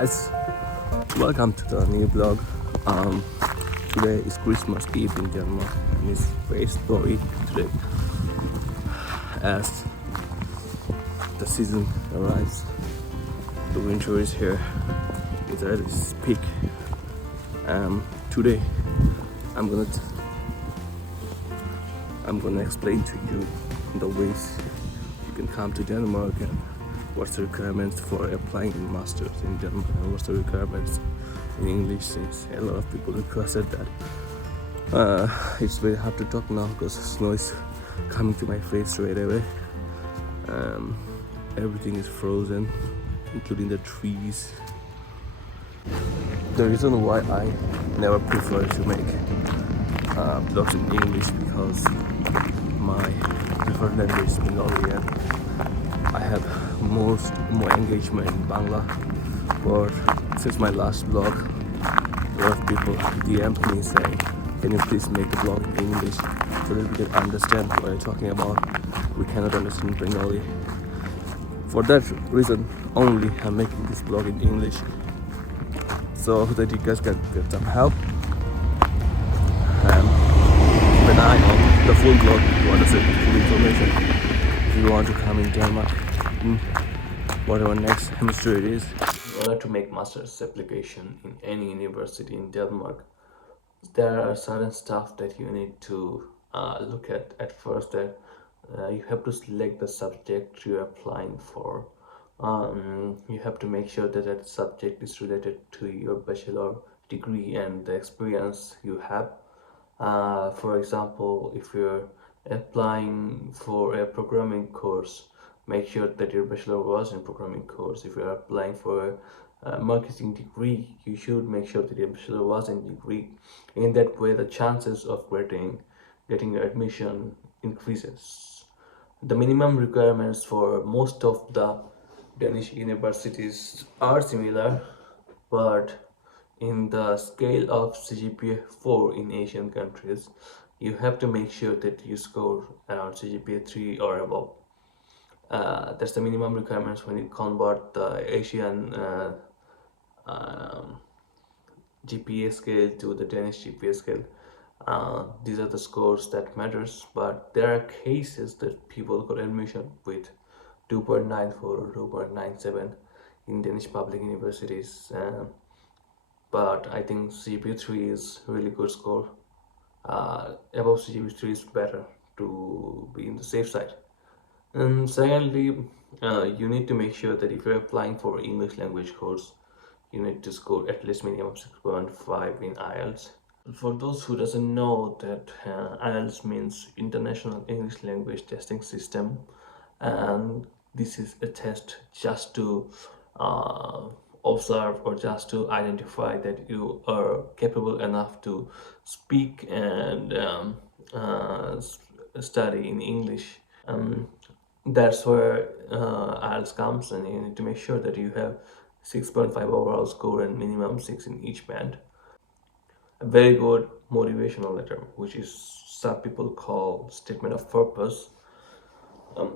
guys, welcome to the new vlog. Today is Christmas Eve in Denmark and it's very stormy today as the season arrives. The winter is here, it's at its peak. Today I'm gonna explain to you the ways you can come to Denmark and what's the requirements for applying masters in Denmark and what's the requirements in English, since a lot of people requested that. It's very hard to talk now because snow is coming to my face right away. Everything is frozen, including the trees. The reason why I never prefer to make vlogs in English because my preferred language is Bengali and I have more engagement in Bangla. But since my last vlog, a lot of people DM'd me saying, can you please make the vlog in English so that we can understand what I'm talking about. We cannot understand Bengali. For that reason only, I'm making this vlog in English so that you guys can get some help. And keep an eye on the full vlog if you want to see full information. If you want to come in Denmark, whatever next semester it is. In order to make master's application in any university in Denmark, there are certain stuff that you need to look at first. That you have to select the subject you're applying for. You have to make sure that that subject is related to your bachelor degree and the experience you have. For example, if you're applying for a programming course, make sure that your bachelor was in programming course. If you're applying for a marketing degree, you should make sure that your bachelor was in degree. In that way, the chances of getting admission increases. The minimum requirements for most of the Danish universities are similar, but in the scale of CGPA 4 in Asian countries, you have to make sure that you score around CGPA 3 or above. That's the minimum requirements when you convert the Asian GPA scale to the Danish GPA scale. These are the scores that matters, but there are cases that people got admission with 2.94 or 2.97 in Danish public universities. But I think CGPA 3 is really good score. Above CGPA 3 is better to be in the safe side. And secondly, you need to make sure that if you're applying for English language course, you need to score at least minimum 6.5 in Ielts. For those who doesn't know that Ielts means International English Language Testing System, and this is a test just to observe or just to identify that you are capable enough to speak and study in English. That's where IELTS comes, and you need to make sure that you have 6.5 overall score and minimum 6 in each band. A very good motivational letter, which is some people call statement of purpose.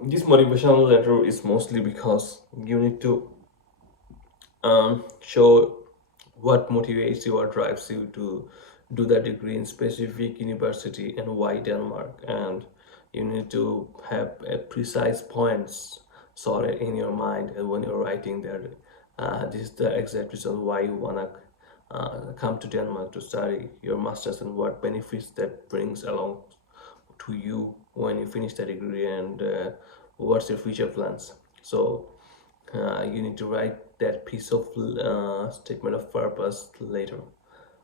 This motivational letter is mostly because you need to show what motivates you or drives you to do that degree in specific university and why Denmark, and you need to have a precise points sorted in your mind when you're writing that this is the exact reason why you wanna come to Denmark to study your masters and what benefits that brings along to you when you finish the degree, and what's your future plans. So you need to write that piece of statement of purpose later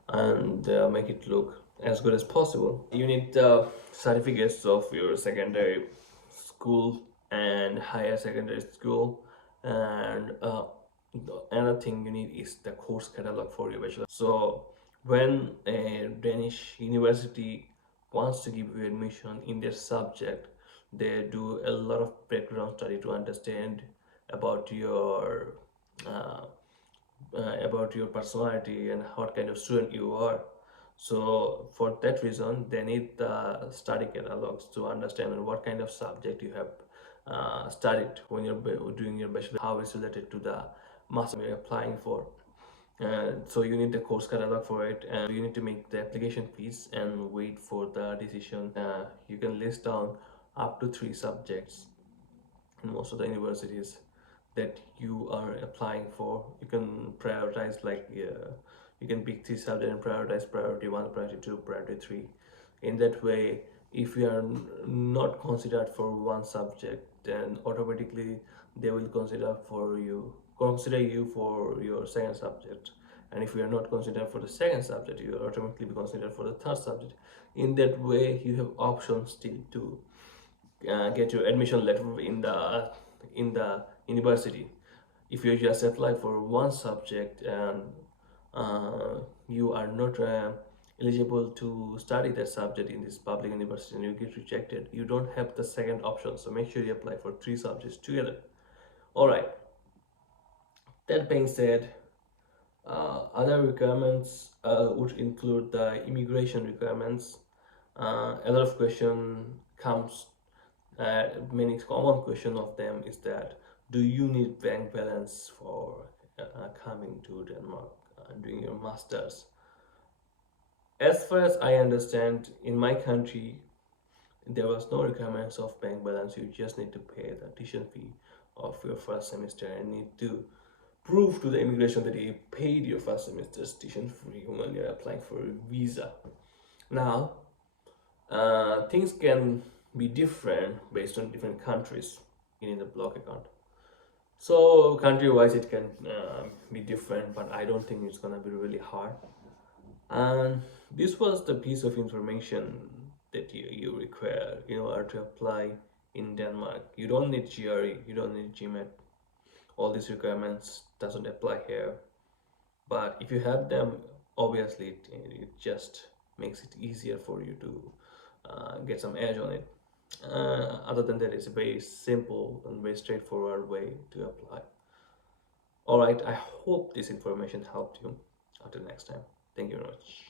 and make it look as good as possible. You need the certificates of your secondary school and higher secondary school, and another thing you need is the course catalog for your bachelor. So when a Danish university wants to give you admission in their subject, they do a lot of background study to understand about your personality and what kind of student you are. So for that reason, they need the study catalogs to understand what kind of subject you have studied when you're doing your bachelor, how it's related to the master you're applying for. So you need the course catalog for it, and you need to make the application fees and wait for the decision. You can list down up to 3 subjects in most of the universities that you are applying for. You can prioritize, like you can pick 3 subjects and prioritize priority 1, priority 2, priority 3. In that way, if you are not considered for one subject, then automatically they will consider you for your second subject. And if you are not considered for the second subject, you will automatically be considered for the third subject. In that way, you have options still to get your admission letter in the university. If you just apply for one subject and you are not eligible to study that subject in this public university and you get rejected, you don't have the second option. So make sure you apply for 3 subjects together. All right. That being said, other requirements would include the immigration requirements. A lot of question comes. Many common question of them is that, do you need bank balance for coming to Denmark doing your masters? As far as I understand, in my country, there was no requirements of bank balance. You just need to pay the tuition fee of your first semester and need to prove to the immigration that you paid your first semester's tuition fee when you're applying for a visa. Now, things can be different based on different countries in the block account. So country-wise, it can be different, but I don't think it's gonna be really hard. And this was the piece of information that you require in order to apply in Denmark. You don't need GRE, you don't need GMAT. All these requirements doesn't apply here. But if you have them, obviously it just makes it easier for you to get some edge on it. Other than that, it's a very simple and very straightforward way to apply. All right, I hope this information helped you. Until next time, thank you very much.